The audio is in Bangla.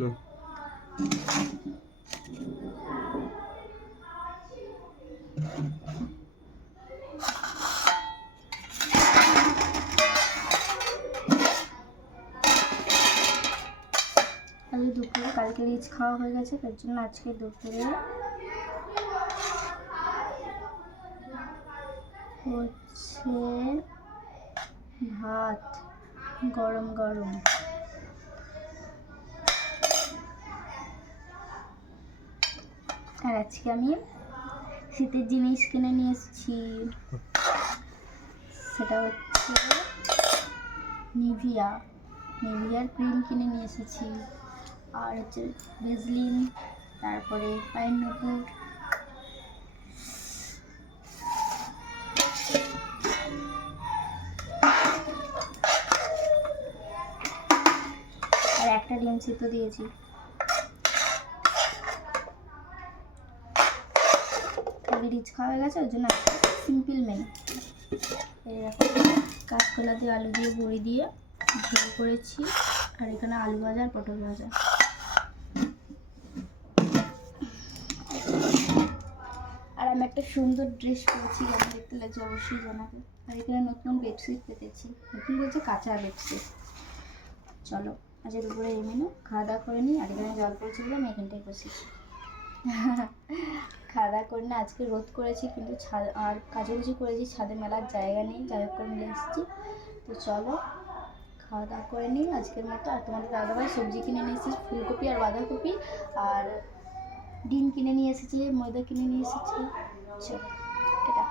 না। আজকে দুপুরে কালকে রিচ খাওয়া হয়ে গেছে, তার জন্য আজকে দুপুরে হচ্ছে ভাত গরম গরম। আর আজকে আমি শীতের জিনিস কিনে নিয়ে এসেছি, সেটা হচ্ছে নিভিয়ার ক্রিম কিনে নিয়ে এসেছি, আর হচ্ছে ভেজলিন, তারপরে পাইন নপুর, আর একটা ডিম সিদ্ধ দিয়েছি। রিচ খাওয়া হয়ে গেছে, ওই জন্য সিম্পল মেনু। এরকম কাঁচকলা দিয়ে আলু দিয়ে বড়ি দিয়ে ঝোল করেছি, আর এখানে আলু ভাজা আর পটল ভাজা। আর আমি একটা সুন্দর ড্রেস পরেছি, কেমন দেখতে লাগছে অবশ্যই জানাবে। আর এখানে নতুন বেডশিট পেতেছি, নতুন বলছে কাঁচা বেডশিট। চলো আজকে দুপুরে এই মেনু, খাওয়া দাওয়া করে নিই। আর এখানে জল পড়েছি বলে আমি এখানটায় বসেছি। খাওয়া দাওয়া করে না, আজকে রোদ করেছি কিন্তু ছাদ আর কাচাকুচি করেছি, ছাদে মেলার জায়গা নেই, যাই হোক করে মিলে এসেছি। তো চলো খাওয়া দাওয়া করে নিই আজকের মতো। আর তোমাদের দাদাভাই সবজি কিনে নিয়ে এসেছি, ফুলকপি আর বাঁধাকপি, আর ডিম কিনে নিয়ে এসেছে, ময়দা কিনে নিয়ে এসেছে। চলো এটা